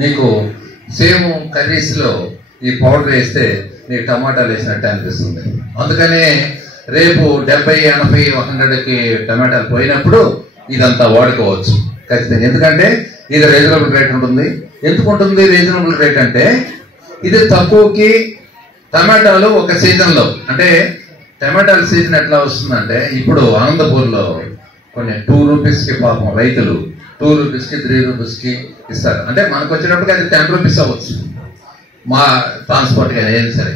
నీకు సేమ్ కర్రీస్లో ఈ పౌడర్ వేస్తే నీకు టమాటాలు వేసినట్టు అనిపిస్తుంది. అందుకనే రేపు 70, 80, 100కి టమాటాలు పోయినప్పుడు ఇదంతా వాడుకోవచ్చు ఖచ్చితంగా. ఎందుకంటే ఇది రీజనబుల్ రేట్ ఉంటుంది. ఎందుకు ఉంటుంది రీజనబుల్ రేట్ అంటే ఇది తక్కువకి టమాటాలు ఒక సీజన్లో, అంటే టమాటాల సీజన్ ఎట్లా వస్తుందంటే ఇప్పుడు అనంతపూర్లో కొన్ని 2 రూపీస్కి పాపం రైతులు 2 రూపీస్కి 3 రూపీస్కి ఇస్తారు. అంటే మనకు వచ్చేటప్పటికి అది 10 రూపీస్ అవ్వచ్చు మా ట్రాన్స్పోర్ట్ కానీ ఏది సరే.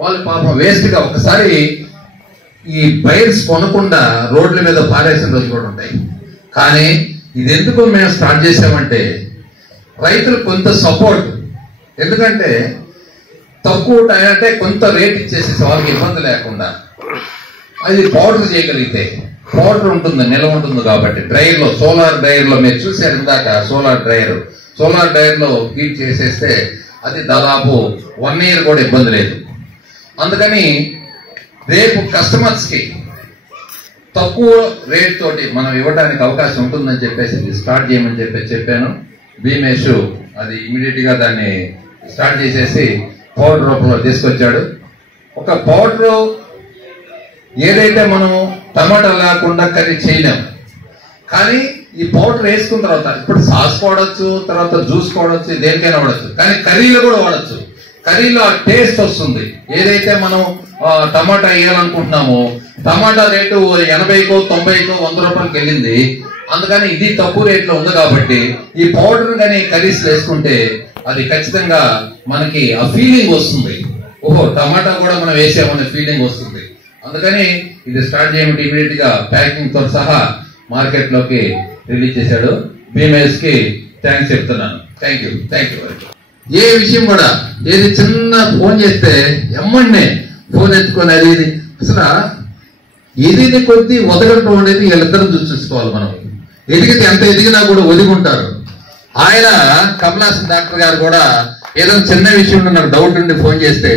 వాళ్ళు పాపం వేస్ట్గా ఒకసారి ఈ బైర్స్ కొనకుండా రోడ్ల మీద పారేసిన రోజులు కూడా ఉంటాయి. కానీ ఇది ఎందుకు మేము స్టార్ట్ చేసామంటే రైతులు కొంత సపోర్ట్, ఎందుకంటే తక్కువ టైం అంటే కొంత రేట్ ఇచ్చేసి వాళ్ళకి ఇబ్బంది లేకుండా అది పౌడర్ చేయగలిగితే, పౌడర్ ఉంటుంది నిల్వ ఉంటుంది కాబట్టి డ్రైర్లో, సోలార్ డ్రైర్లో మీరు చూసారు ఇందాక, సోలార్ డ్రైర్లో హీట్ చేసేస్తే అది దాదాపు 1 year కూడా ఇబ్బంది లేదు. అందుకని రేపు కస్టమర్స్కి తక్కువ రేట్ తోటి మనం ఇవ్వడానికి అవకాశం ఉంటుందని చెప్పేసి స్టార్ట్ చేయమని చెప్పాను. భీమేష్ అది ఇమీడియట్గా దాన్ని స్టార్ట్ చేసేసి పౌడర్ రూపంలో తీసుకొచ్చాడు. ఒక పౌడరు ఏదైతే మనం టమాటా లేకుండా కర్రీ చేయలేము, కానీ ఈ పౌడర్ వేసుకున్న తర్వాత ఇప్పుడు సాస్ వాడచ్చు, తర్వాత జ్యూస్ వాడచ్చు, దేనికైనా వాడచ్చు, కానీ కర్రీలో కూడా వాడచ్చు. కర్రీలో ఆ టేస్ట్ వస్తుంది. ఏదైతే మనం టమాటా వేయాలనుకుంటున్నామో టమాటా రేటు 80కో 90కో 100 రూపాయలకి వెళ్ళింది. అందుకని ఇది తక్కువ రేట్లో ఉంది కాబట్టి ఈ పౌడర్ కానీ కర్రీస్ వేసుకుంటే అది ఖచ్చితంగా మనకి ఆ ఫీలింగ్ వస్తుంది. ఓహో టమాటా కూడా మనం వేసామనే ఫీలింగ్ వస్తుంది. అందుకని ఇది స్టార్ట్ చేయమంటే ఇమీడియట్ గా ప్యాకింగ్ తో సహా మార్కెట్ లోకి రిలీజ్ చేశాడు. భీమేష్ కి థ్యాంక్స్ చెప్తున్నాను. Thank you. ఏ విషయం కూడా ఏది చిన్న ఫోన్ చేస్తే ఎమ్మన్నే ఫోన్ ఎత్తుకొని అది ఇది అసలు ఎదిగిన కొద్దీ వదలటం అనేది వీళ్ళిద్దరం చూసుకోవాలి. మనం ఎదిగితే ఎంత ఎదిగినా కూడా ఒదిగుంటారు. ఆయన కమలాసన్ డాక్టర్ గారు కూడా ఏదైనా చిన్న విషయం నాకు డౌట్ ఉండి ఫోన్ చేస్తే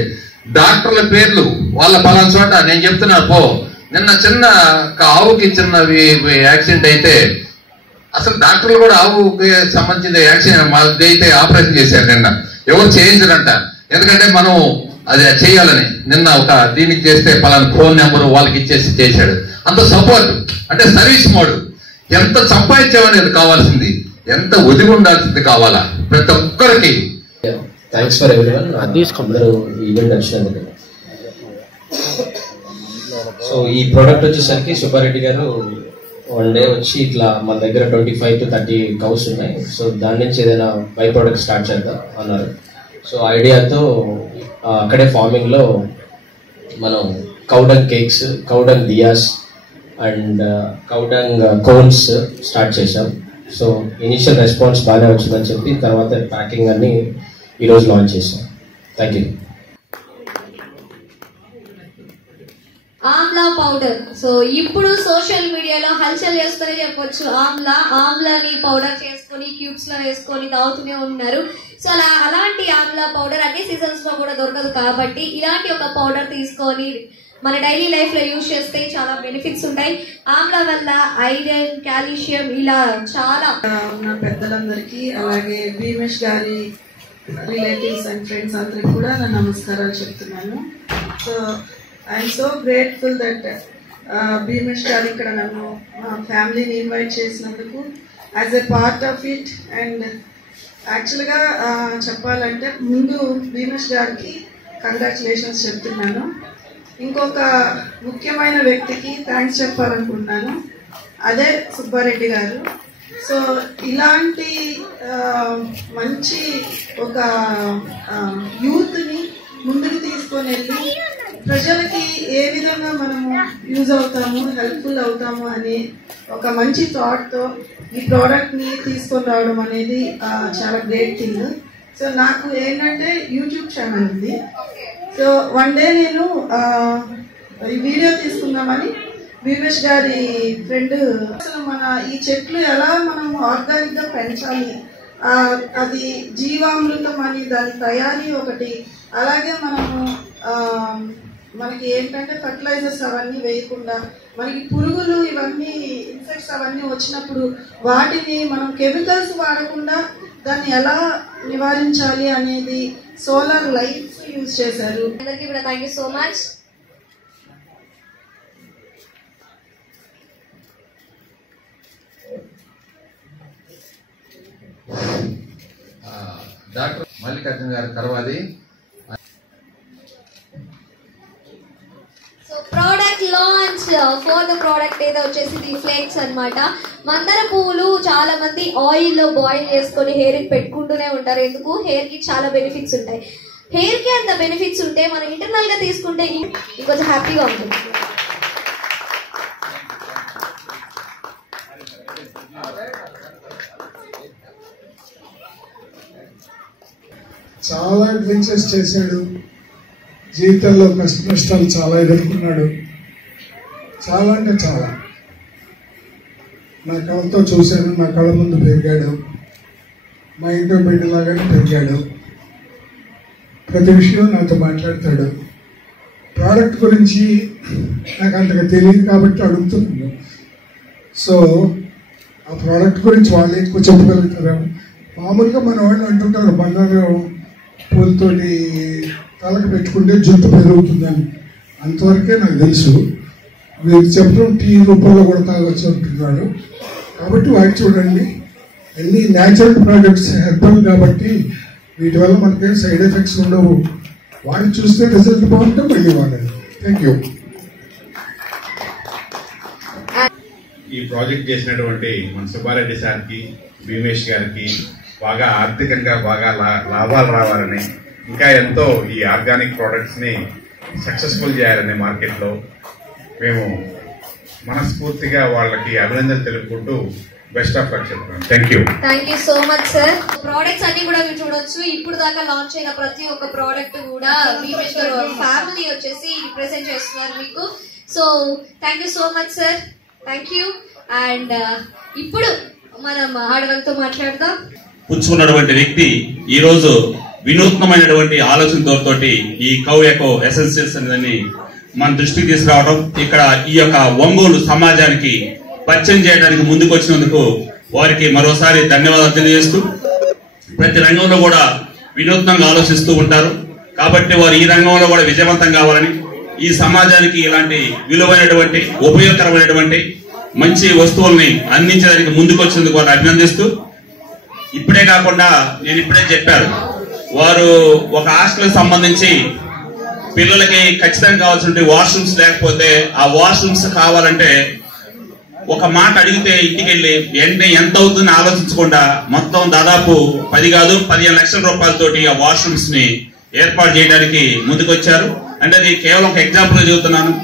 డాక్టర్ల పేర్లు వాళ్ళ పలానా చోట నేను చెప్తున్నా పో, నిన్న చిన్న ఆవుకి చిన్న యాక్సిడెంట్ అయితే అసలు డాక్టర్లు కూడా ఆవుకి సంబంధించిన యాక్సిడెంట్ అయితే ఆపరేషన్ చేశారు. నిన్న ఎవరు చేయించరంట, ఎందుకంటే మనం అది చేయాలని నిన్న ఒక దీనికి చేస్తే పలానా ఫోన్ నెంబరు వాళ్ళకి ఇచ్చేసి చేశాడు. అంత సపోర్ట్ అంటే సర్వీస్ మోడ్. ఎంత సంపాదించామనేది కావాల్సింది, ఎంత ఒదిగి ఉండాల్సింది కావాలా ప్రతి ఒక్కరికి. Thanks for everyone. అందరూ ఈవెంట్ వచ్చినందుకు. సో ఈ ప్రోడక్ట్ వచ్చేసరికి సుబ్బారెడ్డి గారు 1 day వచ్చి ఇట్లా మన దగ్గర 25 to 30 కౌస్ ఉన్నాయి, సో దాని నుంచి ఏదైనా బై ప్రోడక్ట్ స్టార్ట్ చేద్దాం అన్నారు. సో ఐడియాతో అక్కడే ఫార్మింగ్లో మనం cow dung cakes, cow dung diyas and cow dung cones start చేశాం. సో ఇనిషియల్ రెస్పాన్స్ బాగానే వచ్చిందని చెప్పి తర్వాత ప్యాకింగ్ అన్ని ఈరోజు లాంచ్ చేశాం. Thank you. Amla powder. So ఇప్పుడు సోషల్ మీడియాలో హల్చల్ చేస్తూనే చెప్పొచ్చు. ఆమ్లాని పౌడర్ చేసుకొని క్యూబ్స్ లో వేసుకొని తాగుతూనే ఉన్నారు. సో అలాంటి ఆమ్లా పౌడర్ అన్ని సీజన్స్ లో కూడా దొరకదు కాబట్టి ఇలాంటి ఒక పౌడర్ తీసుకొని మన డైలీ లైఫ్ లో యూజ్ చేస్తే చాలా బెనిఫిట్స్ ఉంటాయి. ఆమ్లా వల్ల ఐరన్, కాల్షియం ఇలా చాలా ఉన్న పెద్దలందరికీ అలాగే భీమేష్ గారి రిలేటివ్స్ అండ్ ఫ్రెండ్స్ అందరికి కూడా నా నమస్కారాలు చెప్తున్నాను. So I'm so grateful that Bhimesh గారు ఇక్కడ నన్ను మా ఫ్యామిలీని ఇన్వైట్ చేసినందుకు as a part of it. And యాక్చువల్గా చెప్పాలంటే ముందు భీమేష్ గారికి కంగ్రాచులేషన్స్ చెప్తున్నాను. ఇంకొక ముఖ్యమైన వ్యక్తికి థ్యాంక్స్ చెప్పాలనుకుంటున్నాను, అదే సుబ్బారెడ్డి గారు. సో ఇలాంటి మంచి ఒక యూత్ని ముందుకు తీసుకొని వెళ్ళి ప్రజలకి ఏ విధంగా మనము యూజ్ అవుతాము, హెల్ప్ఫుల్ అవుతాము అనే ఒక మంచి థాట్తో ఈ ప్రోడక్ట్ని తీసుకొని రావడం అనేది చాలా గ్రేట్ థింగ్. సో నాకు ఏంటంటే యూట్యూబ్ ఛానల్ ఉంది. సో 1 day నేను ఈ వీడియో తీసుకుందామని భీమేష్ గారి ఫ్రెండ్ అసలు మన ఈ చెట్లు ఎలా మనం ఆర్గానిక్గా పెంచాలి, అది జీవామృతం అని దాని తయారీ ఒకటి, అలాగే మనము మనకి ఏంటంటే ఫర్టిలైజర్స్ అవన్నీ వేయకుండా మనకి పురుగులు ఇవన్నీ ఇన్సెక్ట్స్ అవన్నీ వచ్చినప్పుడు వాటిని మనం కెమికల్స్ వాడకుండా దాన్ని ఎలా నివారించాలి అనేది సోలార్ లైట్స్ యూజ్ చేశారు. అందరికీ కూడా thank you so much. Doctor Mallikarjuna గారు Karvali. So product launch for the product ఏదో వచ్చేసి ఫ్లేక్స్ అన్నమాట. మందార పువ్వులు చాలా మంది ఆయిల్ లో బాయిల్ చేసుకొని హెయిర్ కి పెట్టుకుంటూనే ఉంటారు. ఎందుకు? హెయిర్ కి చాలా బెనిఫిట్స్ ఉంటాయి. హెయిర్ కి అంత బెనిఫిట్స్ ఉంటే మనం ఇంటర్నల్ గా తీసుకుంటే ఇంకొంచెం హ్యాపీగా ఉంటుంది. చాలా అడ్వెంచర్స్ చేశాడు. జీవితంలో కష్ట నష్టాలు చాలా ఎదుర్కొన్నాడు. చాలా అంటే చాలా. నా కళ్ళతో చూశాను, నా కళ్ళ ముందు పెరిగాడు. మా ఇంట్లో బిడ్డలాగానే పెరిగాడు. ప్రతి విషయం నాతో మాట్లాడతాడు. ప్రోడక్ట్ గురించి నాకు అంతగా తెలియదు కాబట్టి అడుగుతున్నాను. సో ఆ ప్రోడక్ట్ గురించి వాళ్ళు ఎక్కువ చెప్పగలుగుతారు. మామూలుగా మన వాళ్ళు అంటుంటారు బంగారం పూలతోటి తలకు పెట్టుకుంటే జుట్టు పెరుగుతుందని. అంతవరకే నాకు తెలుసు. వీరు చెప్పడం టీ రూపంలో కూడా తాగొచ్చు అంటున్నాడు. కాబట్టి వాటి చూడండి, అన్ని న్యాచురల్ ప్రోడక్ట్స్ హెర్బల్ కాబట్టి వీటి వల్ల మనకేం సైడ్ ఎఫెక్ట్స్ ఉండవు. వాడిని చూస్తే రిజల్ట్ బాగుంటే మళ్ళీ వాడండి. Thank you. ఈ ప్రాజెక్ట్ చేసినటువంటి మన సుబ్బారెడ్డి సార్కి, భీమేష్ గారికి బాగా ఆర్థికంగా బాగా లాభాలు రావాలని, ఇంకా ఎంతో ఈ ఆర్గానిక్ ప్రోడక్ట్స్ ని సక్సెస్ఫుల్ చేయాలని మార్కెట్లో మేము మనస్ఫూర్తిగా వాళ్ళకి అభినందనలు తెలుపుకుంటూ బెస్ట్ ఆఫ్ లక్ చెప్తున్నాను. Thank you. Thank you so much sir. Products అన్ని కూడా మీరు చూడొచ్చు. ఇప్పుడు దాకా లాంచ్ అయిన ప్రతి ఒక్క ప్రోడక్ట్ కూడా భీమేష్ గారు ఫ్యామిలీ వచ్చేసి ప్రెసెంట్ చేస్తున్నారు మీకు. So thank you so much sir. Thank you. And ఇప్పుడు మనం ఆడవాళ్ళతో మాట్లాడదాం. పుచ్చుకున్నటువంటి వ్యక్తి ఈ రోజు వినూత్నమైనటువంటి ఆలోచనతో ఈ కౌ ఎకో ఎసెన్షియల్స్ అనేది మన దృష్టికి తీసుకురావడం, ఇక్కడ ఈ యొక్క ఒంగోలు సమాజానికి పరిచయం చేయడానికి ముందుకు వచ్చినందుకు వారికి మరోసారి ధన్యవాదాలు తెలియజేస్తూ, ప్రతి రంగంలో కూడా వినూత్నంగా ఆలోచిస్తూ ఉంటారు కాబట్టి వారు ఈ రంగంలో కూడా విజయవంతం కావాలని, ఈ సమాజానికి ఇలాంటి విలువైనటువంటి ఉపయోగకరమైనటువంటి మంచి వస్తువుల్ని అందించడానికి ముందుకు వచ్చినందుకు వారు అభినందిస్తూ, ఇప్పుడే కాకుండా నేను ఇప్పుడే చెప్పారు వారు ఒక హాస్టల్ సంబంధించి పిల్లలకి ఖచ్చితంగా కావాల్సిన వాష్రూమ్స్ లేకపోతే ఆ వాష్రూమ్స్ కావాలంటే ఒక మాట అడిగితే ఇంటికి వెళ్ళి వెంటనే ఎంత అవుతుందని ఆలోచించకుండా మొత్తం దాదాపు 10 కాదు 15 లక్షల రూపాయలతోటి ఆ వాష్రూమ్స్ ని ఏర్పాటు చేయడానికి ముందుకొచ్చారు. అంటే అది కేవలం ఒక ఎగ్జాంపుల్ చెబుతున్నాను.